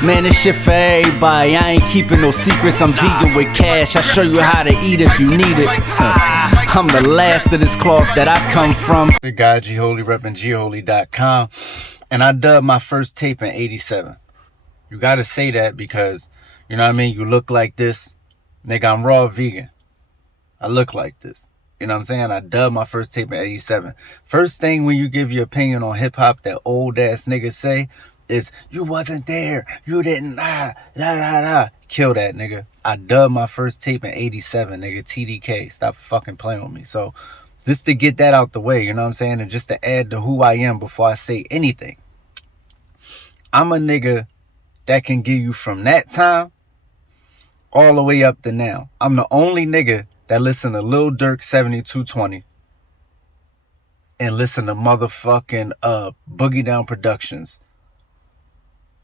Man, this shit for everybody. I ain't keeping no secrets. I'm vegan with cash. I'll show you how to eat if you need it. I'm the last of this cloth that I come from. The guy G Holy repping gholy.com. And I dubbed my first tape in 87. You gotta say that because, you know what I mean? You look like this. Nigga, I'm raw vegan. I look like this. You know what I'm saying? I dubbed my first tape in 87. First thing when you give your opinion on hip-hop that old-ass niggas say is, you wasn't there. You didn't, Kill that, nigga. I dubbed my first tape in 87, nigga. TDK. Stop fucking playing with me. So, just to get that out the way, you know what I'm saying? And just to add to who I am before I say anything. I'm a nigga that can give you from that time all the way up to now. I'm the only nigga that listen to Lil Durk 7220 and listen to motherfucking Boogie Down Productions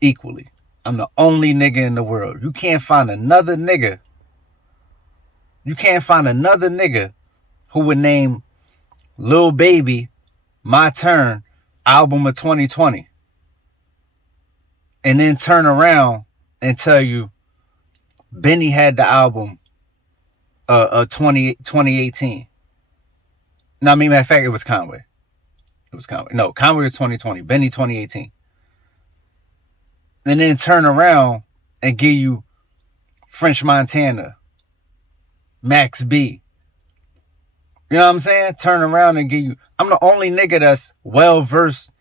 equally. I'm the only nigga in the world. You can't find another nigga. You can't find another nigga who would name Lil Baby My Turn album of 2020 and then turn around and tell you Benny had the album 2018. No, I mean, matter of fact, it was Conway. It was Conway. No, Conway was 2020. Benny 2018. And then turn around and give you French Montana, Max B. You know what I'm saying? Turn around and give you... I'm the only nigga that's well-versed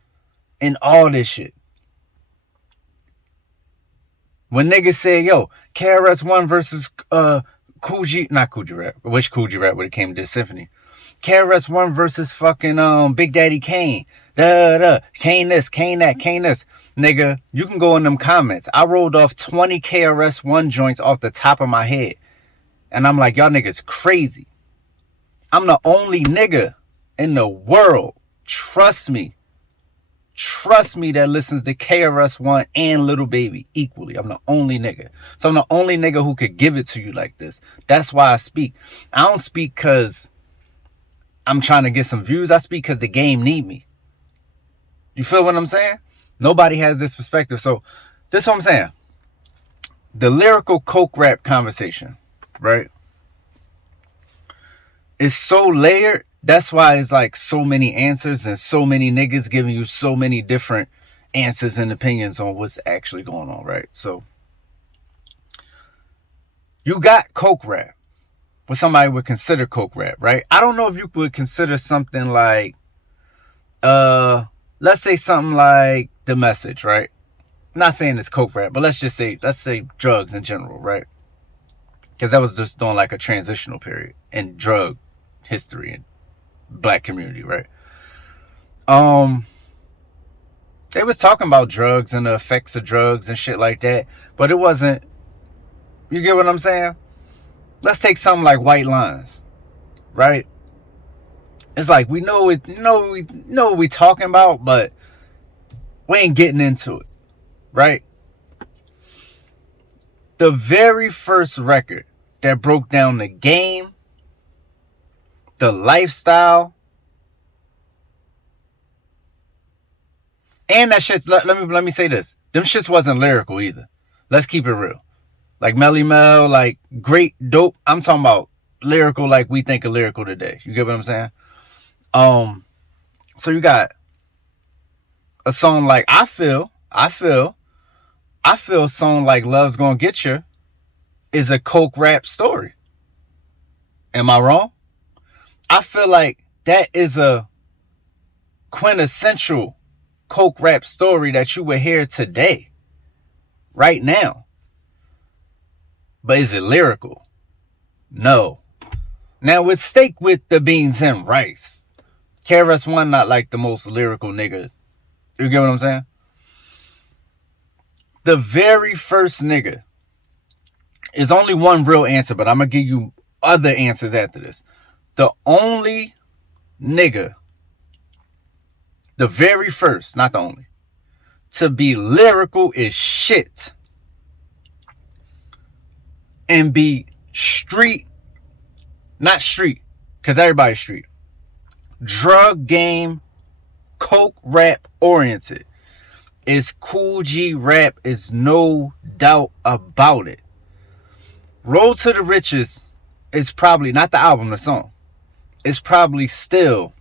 in all this shit. When niggas say, yo, KRS-One versus Cool G... Not Cool G Rap. I wish Cool G Rap would have came to this symphony. KRS-One versus fucking Big Daddy Kane. Kane this, Kane that, Kane this. Nigga, you can go in them comments. I rolled off 20 KRS-One joints off the top of my head. And I'm like, y'all niggas crazy. I'm the only nigga in the world, trust me, that listens to KRS-One and Lil Baby equally. I'm the only nigga. So I'm the only nigga who could give it to you like this. That's why I speak. I don't speak because I'm trying to get some views. I speak because the game need me. You feel what I'm saying? Nobody has this perspective. So this is what I'm saying. The lyrical coke rap conversation, right? It's so layered. That's why it's like so many answers and so many niggas giving you so many different answers and opinions on what's actually going on, right? So you got coke rap, what somebody would consider coke rap, right? I don't know if you would consider something like, let's say something like The Message, right? I'm not saying it's coke rap, but let's say drugs in general, right? Because that was just during like a transitional period in drug history and black community, right? They was talking about drugs and the effects of drugs and shit like that, but it wasn't, you get what I'm saying? Let's take something like White Lines, right? It's like we know what we talking about, but we ain't getting into it, right? The very first record that broke down the game, the lifestyle, and that shit's, let me say this, them shits wasn't lyrical either. Let's keep it real. Like Melly Mel, like great, dope. I'm talking about lyrical like we think of lyrical today. You get what I'm saying? So you got a song like I feel a song like Love's Gonna Get You is a coke rap story. Am I wrong? I feel like that is a quintessential coke rap story that you would hear today, right now. But is it lyrical? No. Now with Steak with the Beans and Rice, KRS-One not like the most lyrical nigga. You get what I'm saying? The very first nigga is only one real answer, but I'm going to give you other answers after this. The only nigga, the very first, not the only, to be lyrical is shit and be street, not street, because everybody's street, drug game, coke rap oriented, is Cool G rap, is no doubt about it. Road to the Riches is probably, not the album, the song, it's probably still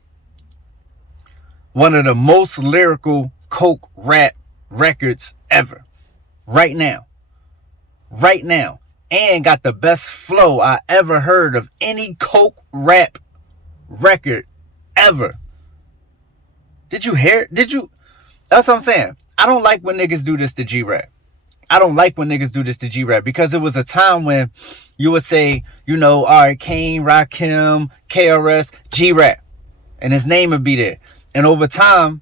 one of the most lyrical coke rap records ever. Right now. Right now. And got the best flow I ever heard of any coke rap record ever. Did you hear? That's what I'm saying. I don't like when niggas do this to G-Rap. I don't like when niggas do this to G-Rap, because it was a time when you would say, you know, all right, Kane, Rakim, KRS, G-Rap, and his name would be there. And over time,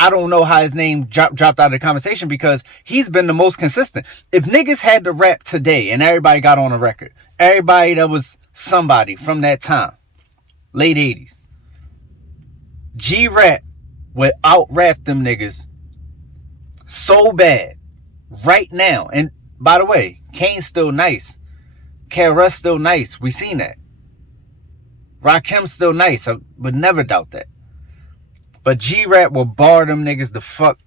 I don't know how his name dropped out of the conversation, because he's been the most consistent. If niggas had to rap today and everybody got on a record, everybody that was somebody from that time, late 80s, G-Rap would out-rap them niggas so bad right now. And by the way, Kane's still nice. KRS still nice. We seen that. Rakim's still nice. I would never doubt that. But G-Rap will bar them niggas the fuck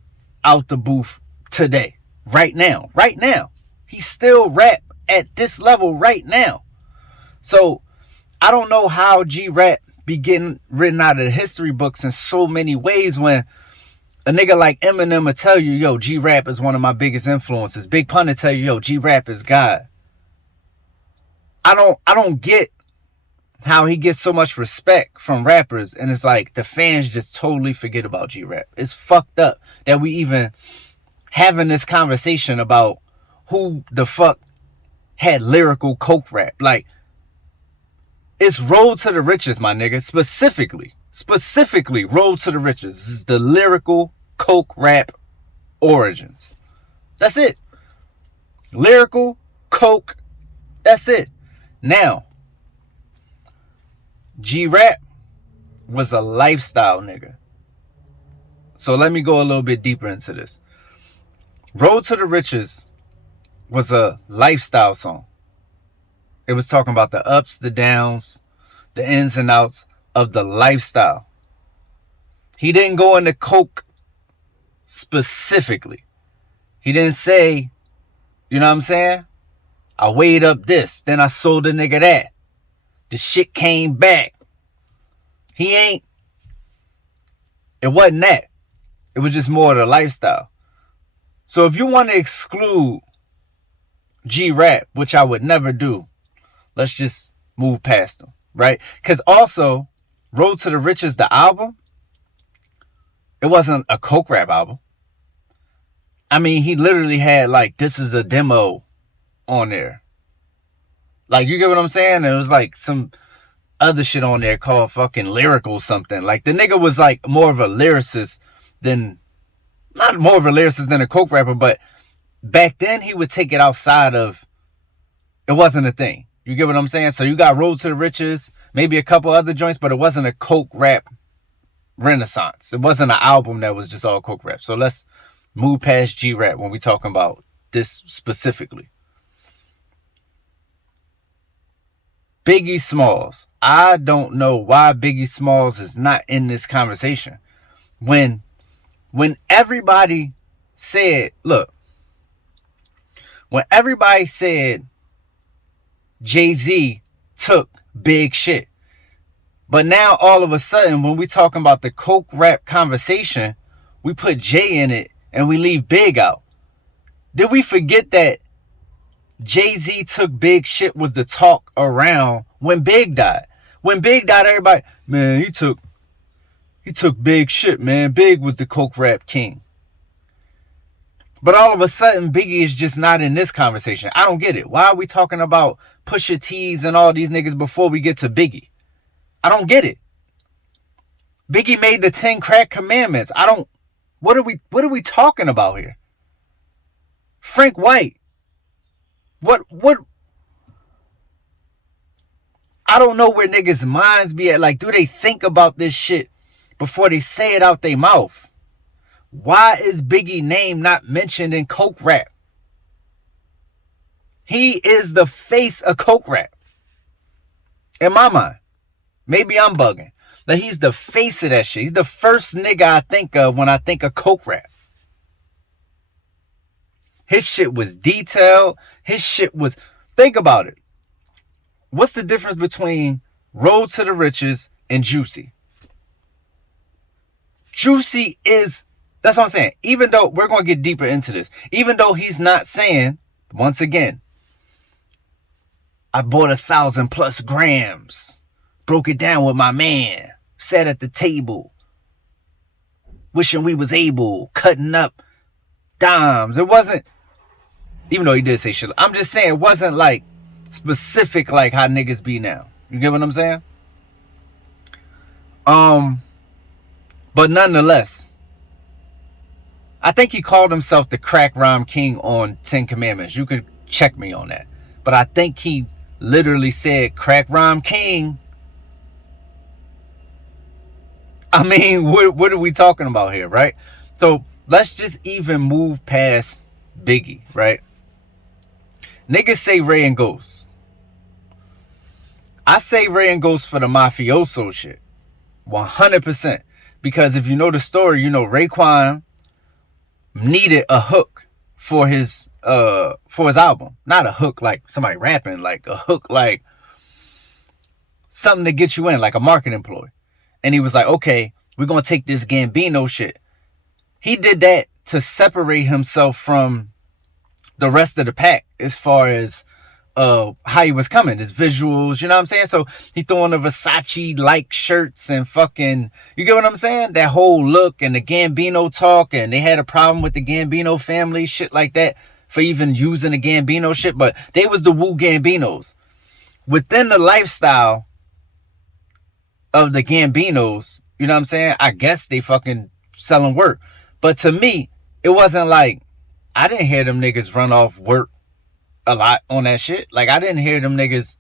out the booth today. Right now. Right now. He still rap at this level right now. So, I don't know how G-Rap be getting written out of the history books in so many ways, when a nigga like Eminem will tell you, yo, G-Rap is one of my biggest influences. Big Pun will tell you, yo, G-Rap is God. I don't get how he gets so much respect from rappers, and it's like the fans just totally forget about G-Rap. It's fucked up that we even having this conversation about who the fuck had lyrical coke rap. Like, it's Road to the Riches, my nigga. Specifically, Road to the Riches. This is the lyrical coke rap origins. That's it. Lyrical coke. That's it. Now, G-Rap was a lifestyle nigga. So let me go a little bit deeper into this. Road to the Riches was a lifestyle song. It was talking about the ups, the downs, the ins and outs of the lifestyle. He didn't go into coke specifically. He didn't say, you know what I'm saying? I weighed up this, then I sold a nigga that. The shit came back. It wasn't that. It was just more of the lifestyle. So if you want to exclude G-Rap, which I would never do, let's just move past them, right? Because also, Road to the Riches, the album, it wasn't a coke rap album. I mean, he literally had, like, this is a demo on there. Like, you get what I'm saying? It was like some other shit on there called fucking Lyrical something. Like, the nigga was like more of a lyricist than, not more of a lyricist than a coke rapper, but back then he would take it outside of, it wasn't a thing. You get what I'm saying? So you got Road to the Riches, maybe a couple other joints, but it wasn't a coke rap renaissance. It wasn't an album that was just all coke rap. So let's move past G-Rap when we talking about this specifically. Biggie Smalls. I don't know why Biggie Smalls is not in this conversation. When everybody said, look, when everybody said Jay-Z took big shit, but now all of a sudden when we talking about the coke rap conversation, we put Jay in it and we leave Big out. Did we forget that Jay-Z took big shit was the talk around when Big died? When Big died, everybody, man, he took big shit, man. Big was the coke rap king. But all of a sudden, Biggie is just not in this conversation. I don't get it. Why are we talking about Pusha T's and all these niggas before we get to Biggie? I don't get it. Biggie made the 10 crack commandments. What are we talking about here? Frank White. What I don't know where niggas' minds be at. Like, do they think about this shit before they say it out their mouth? Why is Biggie name not mentioned in coke rap? He is the face of coke rap. In my mind. Maybe I'm bugging. But he's the face of that shit. He's the first nigga I think of when I think of coke rap. His shit was detailed. His shit was, think about it. What's the difference between Road to the Riches and Juicy? Juicy is, that's what I'm saying. Even though, we're going to get deeper into this. Even though he's not saying, once again, I bought 1,000+ grams. Broke it down with my man. Sat at the table. Wishing we was able. Cutting up dimes. It wasn't, even though he did say shit, I'm just saying it wasn't like specific like how niggas be now. You get what I'm saying? But nonetheless, I think he called himself the crack rhyme king on 10 Commandments. You could check me on that. But I think he literally said crack rhyme king. I mean, what are we talking about here, right? So let's just even move past Biggie, right? Niggas say Ray and Ghost. I say Ray and Ghost for the mafioso shit. 100%. Because if you know the story, you know Raekwon needed a hook for his album. Not a hook like somebody rapping, like a hook like something to get you in, like a marketing ploy. And he was like, okay, we're going to take this Gambino shit. He did that to separate himself from the rest of the pack as far as how he was coming, his visuals, you know what I'm saying? So he throwing the Versace-like shirts and fucking, you get what I'm saying? That whole look and the Gambino talk, and they had a problem with the Gambino family, shit like that, for even using the Gambino shit, but they was the Wu Gambinos. Within the lifestyle of the Gambinos, you know what I'm saying? I guess they fucking selling work. But to me, it wasn't like, I didn't hear them niggas run off work a lot on that shit. Like, I didn't hear them niggas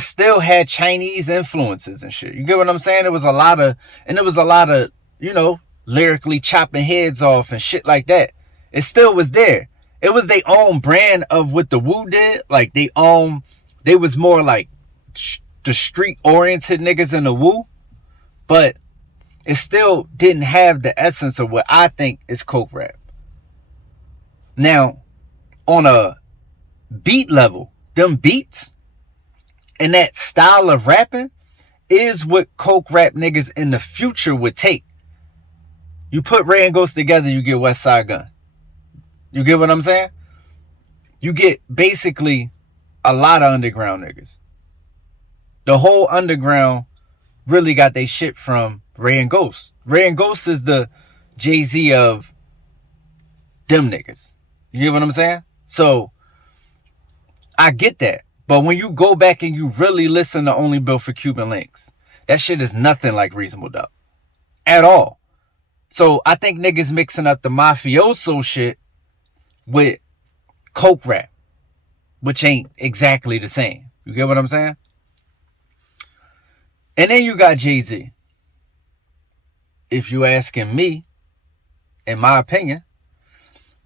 still had Chinese influences and shit. You get what I'm saying? There was a lot of, you know, lyrically chopping heads off and shit like that. It still was there. It was their own brand of what the Wu did. Like, they was more like the street-oriented niggas in the Wu. But it still didn't have the essence of what I think is coke rap. Now, on a beat level, them beats and that style of rapping is what coke rap niggas in the future would take. You put Ray and Ghost together, you get West Side Gun. You get what I'm saying? You get basically a lot of underground niggas. The whole underground really got their shit from Ray and Ghost. Ray and Ghost is the Jay-Z of them niggas. You get what I'm saying? So, I get that. But when you go back and you really listen to Only Built for Cuban Links, that shit is nothing like Reasonable Doubt. At all. So, I think niggas mixing up the mafioso shit with coke rap, which ain't exactly the same. You get what I'm saying? And then you got Jay-Z. If you asking me, in my opinion,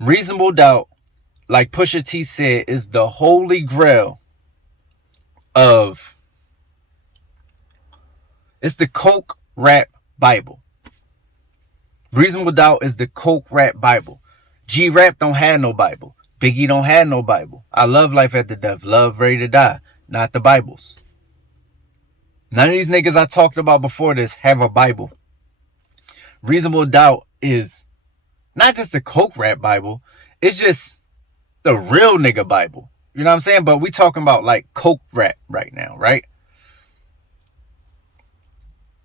Reasonable Doubt, like Pusha T said, is the holy grail of, it's the coke rap Bible. Reasonable Doubt is the coke rap Bible. G-Rap don't have no Bible. Biggie don't have no Bible. I love Life After Death, love Ready to Die, not the Bibles. None of these niggas I talked about before this have a Bible. Reasonable Doubt is not just the coke rap Bible, it's just the real nigga Bible. You know what I'm saying? But we talking about like coke rap right now, right?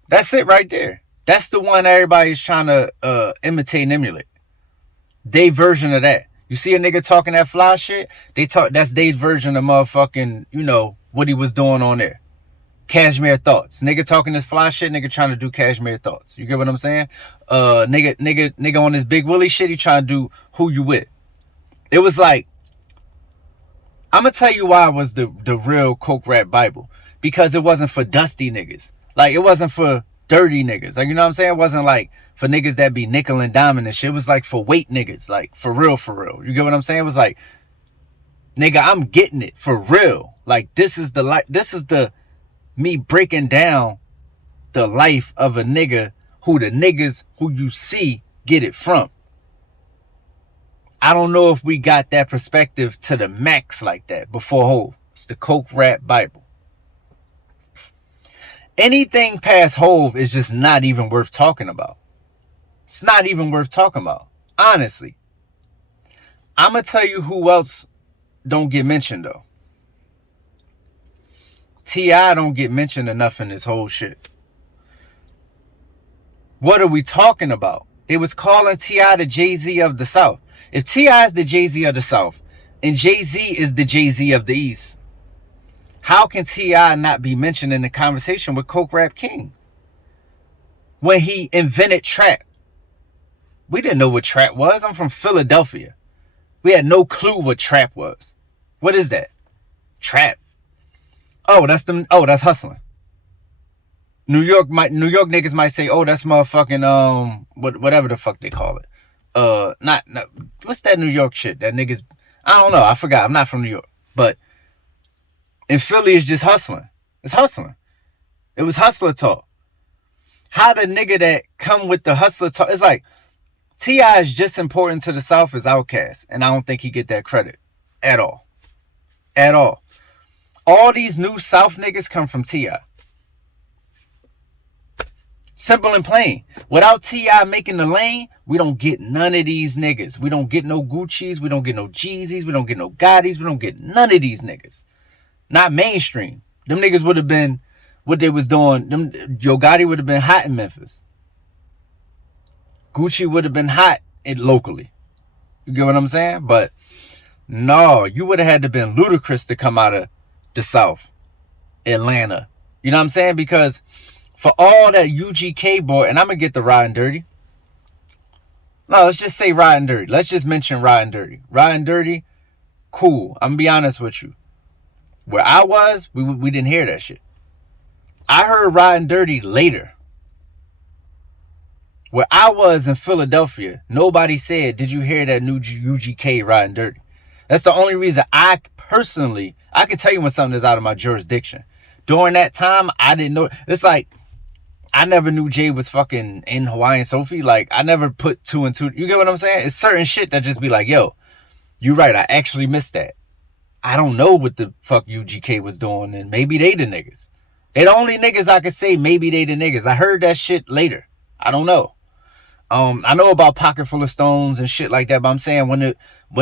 That's it right there. That's the one everybody's trying to imitate and emulate. They version of that. You see a nigga talking that fly shit? That's Dave's version of motherfucking, you know, what he was doing on there. Cashmere Thoughts. Nigga talking this fly shit, nigga trying to do Cashmere Thoughts. You get what I'm saying? Nigga on this Big Willie shit, he trying to do Who You With. It was like, I'm gonna tell you why it was the real coke rap Bible. Because it wasn't for dusty niggas. Like, it wasn't for dirty niggas. Like, you know what I'm saying? It wasn't like for niggas that be nickel and diamond and shit. It was like for weight niggas. Like, for real, for real. You get what I'm saying? It was like, nigga, I'm getting it for real. Like, this is the me breaking down the life of a nigga who the niggas who you see get it from. I don't know if we got that perspective to the max like that before Hov. It's the Coke Rap Bible. Anything past Hov is just not even worth talking about. It's not even worth talking about. Honestly. I'm going to tell you who else don't get mentioned, though. T.I. don't get mentioned enough in this whole shit. What are we talking about? They was calling T.I. the Jay-Z of the South. If T.I. is the Jay-Z of the South and Jay-Z is the Jay-Z of the East, how can T.I. not be mentioned in the conversation with Coke Rap King? When he invented trap. We didn't know what trap was. I'm from Philadelphia. We had no clue what trap was. What is that? Trap. Oh, that's hustling. New York niggas might say, oh, that's motherfucking whatever the fuck they call it. Not what's that New York shit? That niggas, I don't know. I forgot. I'm not from New York. But in Philly, it's just hustling. It's hustling. It was hustler talk. How the nigga that come with the hustler talk, it's like T.I. is just important to the South as Outkast, and I don't think he get that credit at all. At all. All these new South niggas come from T.I. Simple and plain. Without T.I. making the lane, we don't get none of these niggas. We don't get no Gucci's. We don't get no Jeezys. We don't get no Gotti's. We don't get none of these niggas. Not mainstream. Them niggas would have been what they was doing. Yo Gotti would have been hot in Memphis. Gucci would have been hot locally. You get what I'm saying? But no, you would have had to been Ludacris to come out of the South. Atlanta. You know what I'm saying? Because for all that UGK boy, and I'm going to get the Riding Dirty. No, let's just say Riding Dirty. Let's just mention Riding Dirty. Riding Dirty, cool. I'm going to be honest with you. Where I was, we didn't hear that shit. I heard Riding Dirty later. Where I was in Philadelphia, nobody said, did you hear that new UGK Riding Dirty? That's the only reason I personally, I can tell you when something is out of my jurisdiction. During that time, I didn't know. It's like, I never knew Jay was fucking in Hawaiian Sophie. Like, I never put two and two. You get what I'm saying? It's certain shit that just be like, yo, you right, I actually missed that. I don't know what the fuck UGK was doing, and maybe they the niggas. They the only niggas I could say maybe they the niggas. I heard that shit later. I don't know. I know about Pocket Full of Stones and shit like that, but I'm saying when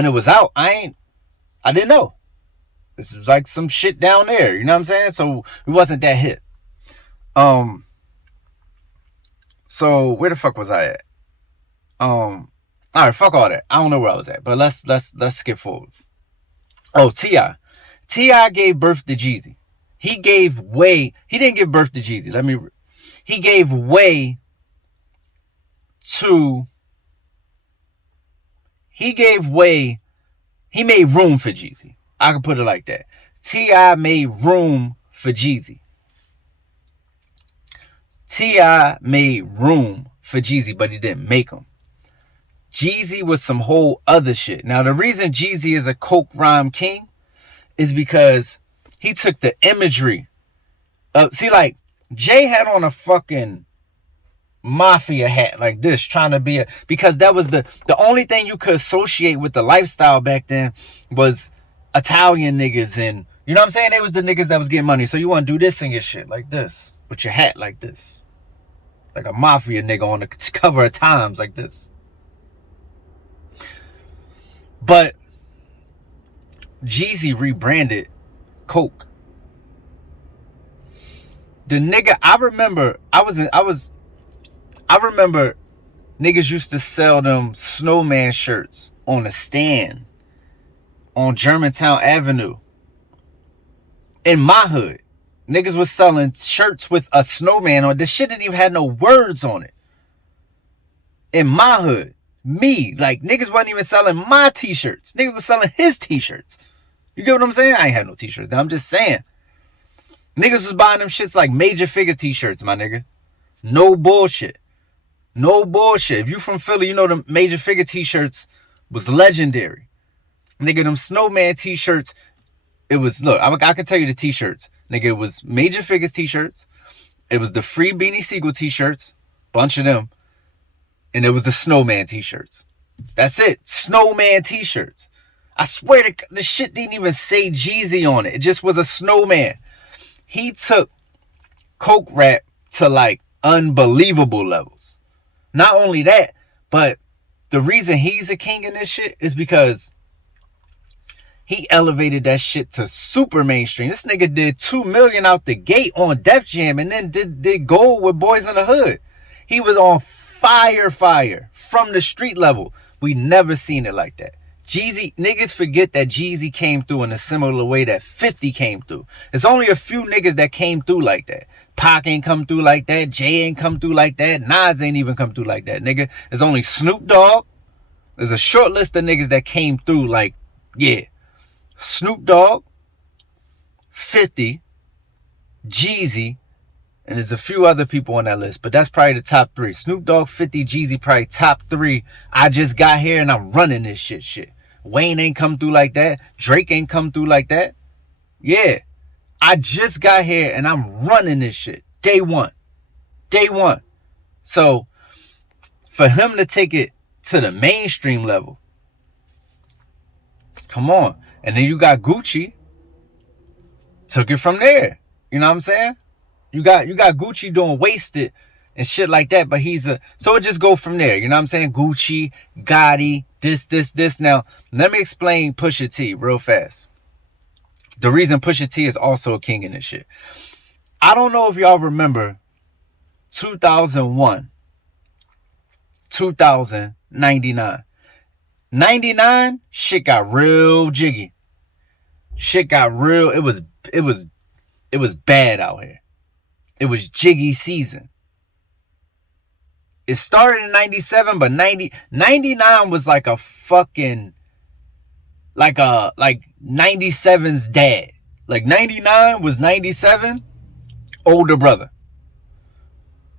it was out, I didn't know. This was like some shit down there, you know what I'm saying? So it wasn't that hit. So where the fuck was I at? All right, fuck all that. I don't know where I was at, but let's skip forward. Oh, T.I. T.I. gave birth to Jeezy. He didn't give birth to Jeezy. He gave way to, he made room for Jeezy. I can put it like that. T.I. made room for Jeezy. T.I. made room for Jeezy, but he didn't make him. Jeezy was some whole other shit. Now, the reason Jeezy is a coke rhyme king is because he took the imagery of, see, like, Jay had on a fucking mafia hat like this, trying to be because that was the only thing you could associate with the lifestyle back then was Italian niggas, and you know what I'm saying? They was the niggas that was getting money. So you want to do this in your shit like this, with your hat like this, like a mafia nigga on the cover of Times like this. But Jeezy rebranded Coke. The nigga, I remember niggas used to sell them snowman shirts on a stand on Germantown Avenue. In my hood, niggas was selling shirts with a snowman on. This shit didn't even have no words on it. In my hood, like, niggas wasn't even selling my t-shirts. Niggas was selling his t-shirts. You get what I'm saying? I ain't had no t-shirts. I'm just saying. Niggas was buying them shits like Major Figure t-shirts, my nigga. No bullshit. No bullshit. If you from Philly, you know the Major Figure t-shirts was legendary. Nigga, them snowman t-shirts, it was, look, I can tell you the t-shirts. Nigga, it was Major Figures t-shirts. It was the Free Beanie Siegel t-shirts. Bunch of them. And it was the snowman t-shirts. That's it. Snowman t-shirts. I swear the shit didn't even say Jeezy on it. It just was a snowman. He took coke rap to like unbelievable levels. Not only that, but the reason he's a king in this shit is because he elevated that shit to super mainstream. This nigga did 2 million out the gate on Def Jam and then did gold with Boys in the Hood. He was on fire from the street level. We never seen it like that. Jeezy, niggas forget that Jeezy came through in a similar way that 50 came through. There's only a few niggas that came through like that. Pac ain't come through like that. Jay ain't come through like that. Nas ain't even come through like that, nigga. There's only Snoop Dogg. There's a short list of niggas that came through like, yeah. Snoop Dogg, 50, Jeezy, and there's a few other people on that list, but that's probably the top three. Snoop Dogg, 50, Jeezy, probably top three. I just got here and I'm running this shit. Wayne ain't come through like that. Drake ain't come through like that. Yeah. I just got here and I'm running this shit. Day one. So, for him to take it to the mainstream level, come on. And then you got Gucci. Took it from there. You know what I'm saying? You got Gucci doing Wasted and shit like that, but so it just go from there. You know what I'm saying? Gucci, Gotti, this. Now, let me explain Pusha T real fast. The reason Pusha T is also a king in this shit. I don't know if y'all remember 2001, 2099. 99, shit got real jiggy. Shit got real. It was bad out here. It was jiggy season. It started in 97, but 99 was like a fucking, like 97's dad. Like 99 was 97, older brother.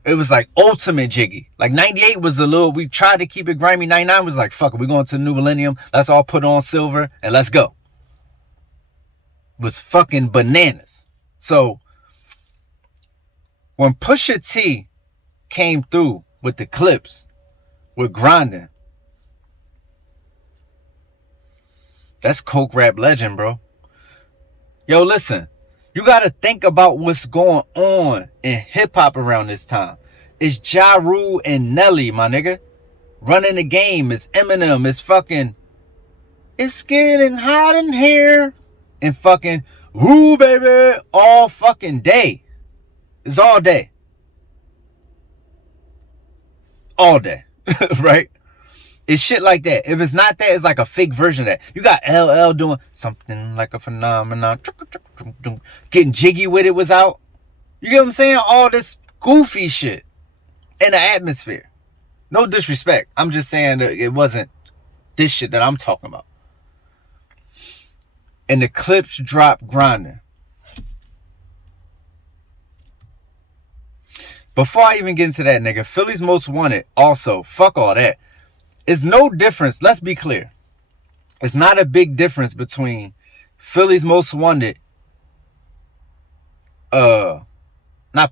It was like ultimate jiggy. Like 98 was we tried to keep it grimy. 99 was like, fuck it, we're going to the new millennium. Let's all put on silver and let's go. It was fucking bananas. So, when Pusha T came through with the clips, with grinding, that's coke rap legend, bro. Yo, listen. You got to think about what's going on in hip-hop around this time. It's Ja Rule and Nelly, my nigga. Running the game. It's Eminem. It's fucking... It's getting hot in here. And fucking... Woo, baby. All fucking day. It's all day. All day. Right? It's shit like that. If it's not that, it's like a fake version of that. You got LL doing something like a phenomenon. Getting jiggy with it was out. You get what I'm saying? All this goofy shit in the atmosphere. No disrespect. I'm just saying that it wasn't this shit that I'm talking about. And the clips drop grinding. Before I even get into that, nigga, Philly's Most Wanted also, fuck all that. It's no difference. Let's be clear. It's not a big difference between Philly's Most Wanted. Not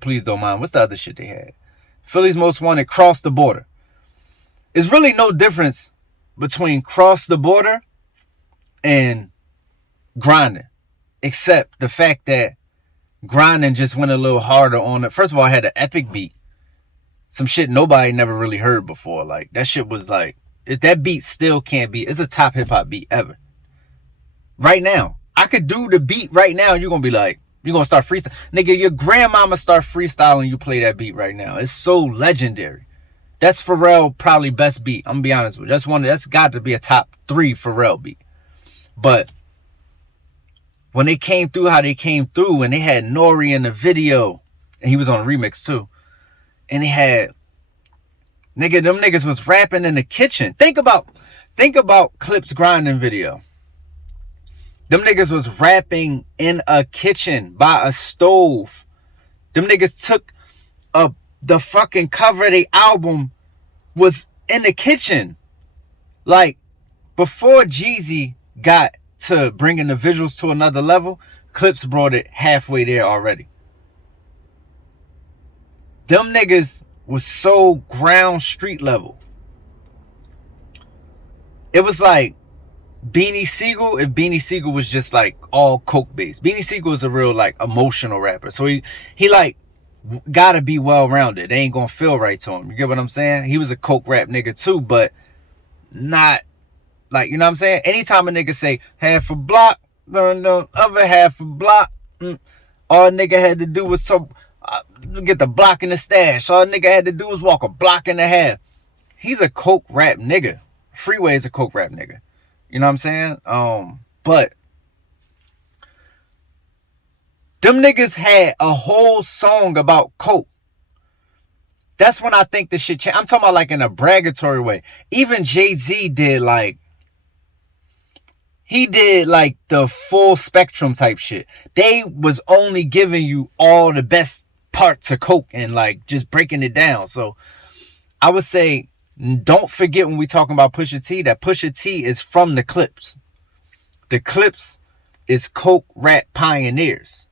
Please Don't Mind. What's the other shit they had? Philly's Most Wanted, Cross the Border. It's really no difference between Cross the Border and Grinding. Except the fact that Grinding just went a little harder on it. First of all, I had an epic beat. Some shit nobody never really heard before. Like, that shit was like, that beat still can't be, it's a top hip-hop beat ever. Right now. I could do the beat right now, you're going to be like, you're going to start freestyling. Nigga, your grandmama start freestyling, you play that beat right now. It's so legendary. That's Pharrell probably best beat. I'm going to be honest with you. That's got to be a top 3 Pharrell beat. But when they came through how they came through, and they had Nori in the video, and he was on a remix too. And they had, nigga, them niggas was rapping in the kitchen. Think about Clip's grinding video. Them niggas was rapping in a kitchen by a stove. Them niggas took the fucking cover of the album was in the kitchen. Like, before Jeezy got to bringing the visuals to another level, Clips brought it halfway there already. Them niggas was so ground street level. it was like Beanie Siegel, if Beanie Siegel was just like all coke based. Beanie Siegel is a real like emotional rapper. So he like gotta be well rounded. They ain't gonna feel right to him. You get what I'm saying? He was a coke rap nigga too, but not like, you know what I'm saying? Anytime a nigga say half a block, no, other half a block, all a nigga had to do was get the block in the stash. All a nigga had to do was walk a block and a half. He's a coke rap nigga. Freeway is a coke rap nigga. You know what I'm saying? But them niggas had a whole song about coke. That's when I think the shit changed. I'm talking about like in a bragatory way. Even Jay-Z did like, he did like the full spectrum type shit. They was only giving you all the best parts of coke and like just breaking it down. So I would say, don't forget when we talking about Pusha T, that Pusha T is from the Clips. The Clips is coke rap pioneers.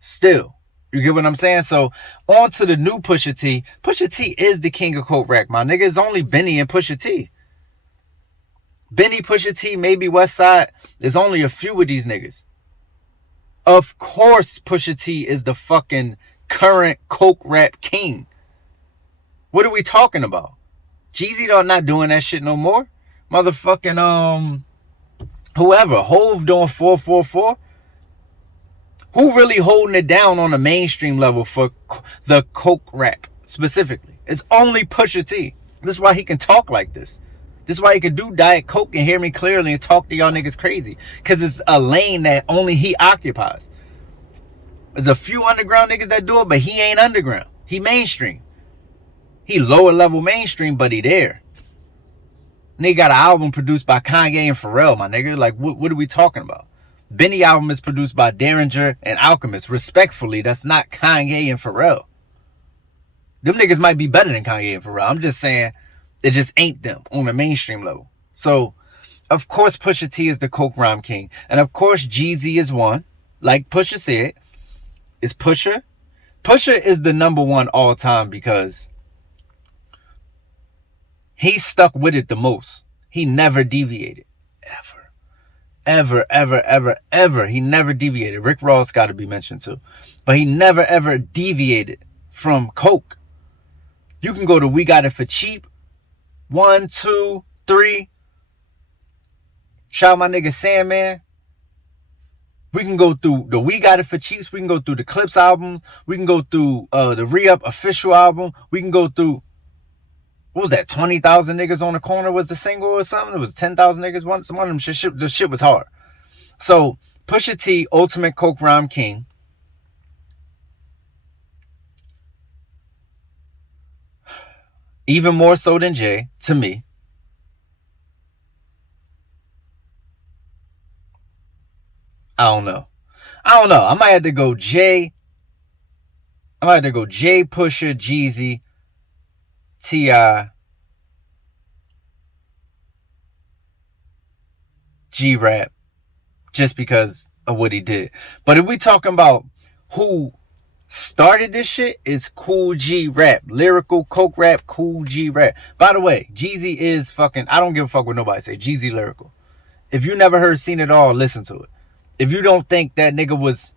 Still. You get what I'm saying? So on to the new Pusha T. Pusha T is the king of coke rap, my nigga. It's only Benny and Pusha T. Benny, Pusha T, maybe Westside. There's only a few of these niggas. Of course Pusha T is the fucking current coke rap king. What are we talking about? Jeezy not doing that shit no more. Motherfucking whoever, Hove doing 444. Who really holding it down on the mainstream level for the coke rap specifically? It's only Pusha T. This is why he can talk like this. This is why he can do Diet Coke and hear me clearly and talk to y'all niggas crazy. Because it's a lane that only he occupies. There's a few underground niggas that do it, but he ain't underground. He mainstream. He lower level mainstream, but he there. Nigga got an album produced by Kanye and Pharrell, my nigga. Like, what are we talking about? Benny album is produced by Derringer and Alchemist. Respectfully, that's not Kanye and Pharrell. Them niggas might be better than Kanye and Pharrell. I'm just saying, it just ain't them on the mainstream level. So, of course, Pusha T is the coke rhyme king. And of course, Jeezy is one. Like Pusha said, is Pusha. Pusha is the number one all time because he stuck with it the most. He never deviated. Ever. He never deviated. Rick Ross got to be mentioned too. But he never, ever deviated from coke. You can go to We Got It For Cheap. 1, 2, 3. Shout out my nigga Sandman. We can go through the We Got It For Cheap. We can go through the Clips albums. We can go through the Re-Up official album. We can go through, what was that, 20,000 niggas on the corner was the single or something? It was 10,000 niggas. One of them shit, the shit was hard. So, Pusha T, ultimate coke rhyme king. Even more so than Jay, to me. I don't know. I might have to go Jay. Pusha, Jeezy, T.I., G-Rap, just because of what he did. But if we talking about who started this shit, it's Cool G Rap. Lyrical coke rap, Cool G Rap. By the way, Jeezy is fucking, I don't give a fuck what nobody say. Jeezy lyrical. If you never heard Seen It All, listen to it. If you don't think that nigga was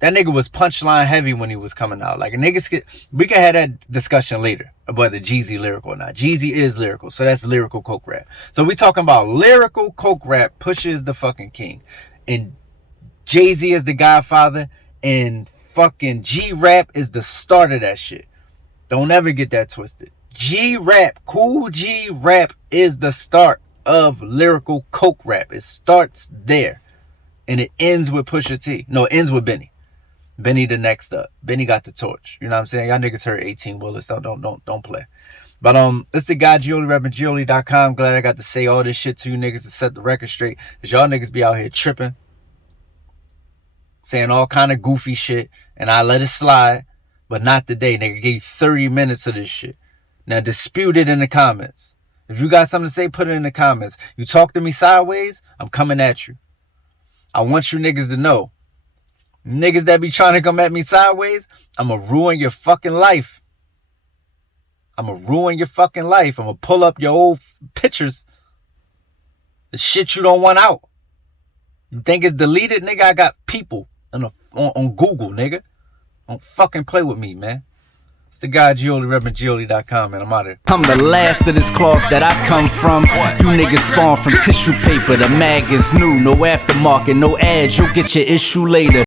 punchline heavy when he was coming out. Like, we can have that discussion later about the Jeezy lyrical or not. Jeezy is lyrical, so that's lyrical coke rap. So we talking about lyrical coke rap. Pusha is the fucking king, and Jay-Z is the godfather, and fucking G-Rap is the start of that shit. Don't ever get that twisted. G-Rap, Cool G-Rap is the start of lyrical coke rap. It starts there, and it ends with Pusha T. No, it ends with Benny. Benny the next up. Benny got the torch. You know what I'm saying? Y'all niggas heard 18 Willis. Don't play. But it's the guy Gioli repping Gioli.com. Glad I got to say all this shit to you niggas to set the record straight. Cause y'all niggas be out here tripping, saying all kind of goofy shit, and I let it slide. But not today, nigga. Gave you 30 minutes of this shit. Now dispute it in the comments. If you got something to say, put it in the comments. You talk to me sideways, I'm coming at you. I want you niggas to know. Niggas that be trying to come at me sideways, I'ma ruin your fucking life. I'ma ruin your fucking life. I'ma pull up your old pictures The shit you don't want out. You think it's deleted, nigga? I got people on Google, nigga. Don't fucking play with me, man. It's the guy Gioli, repping Gioli.com, man. I'm out here. I'm the last of this cloth that I come from. You niggas spawn from tissue paper. The mag is new, no aftermarket, no ads. You'll get your issue later.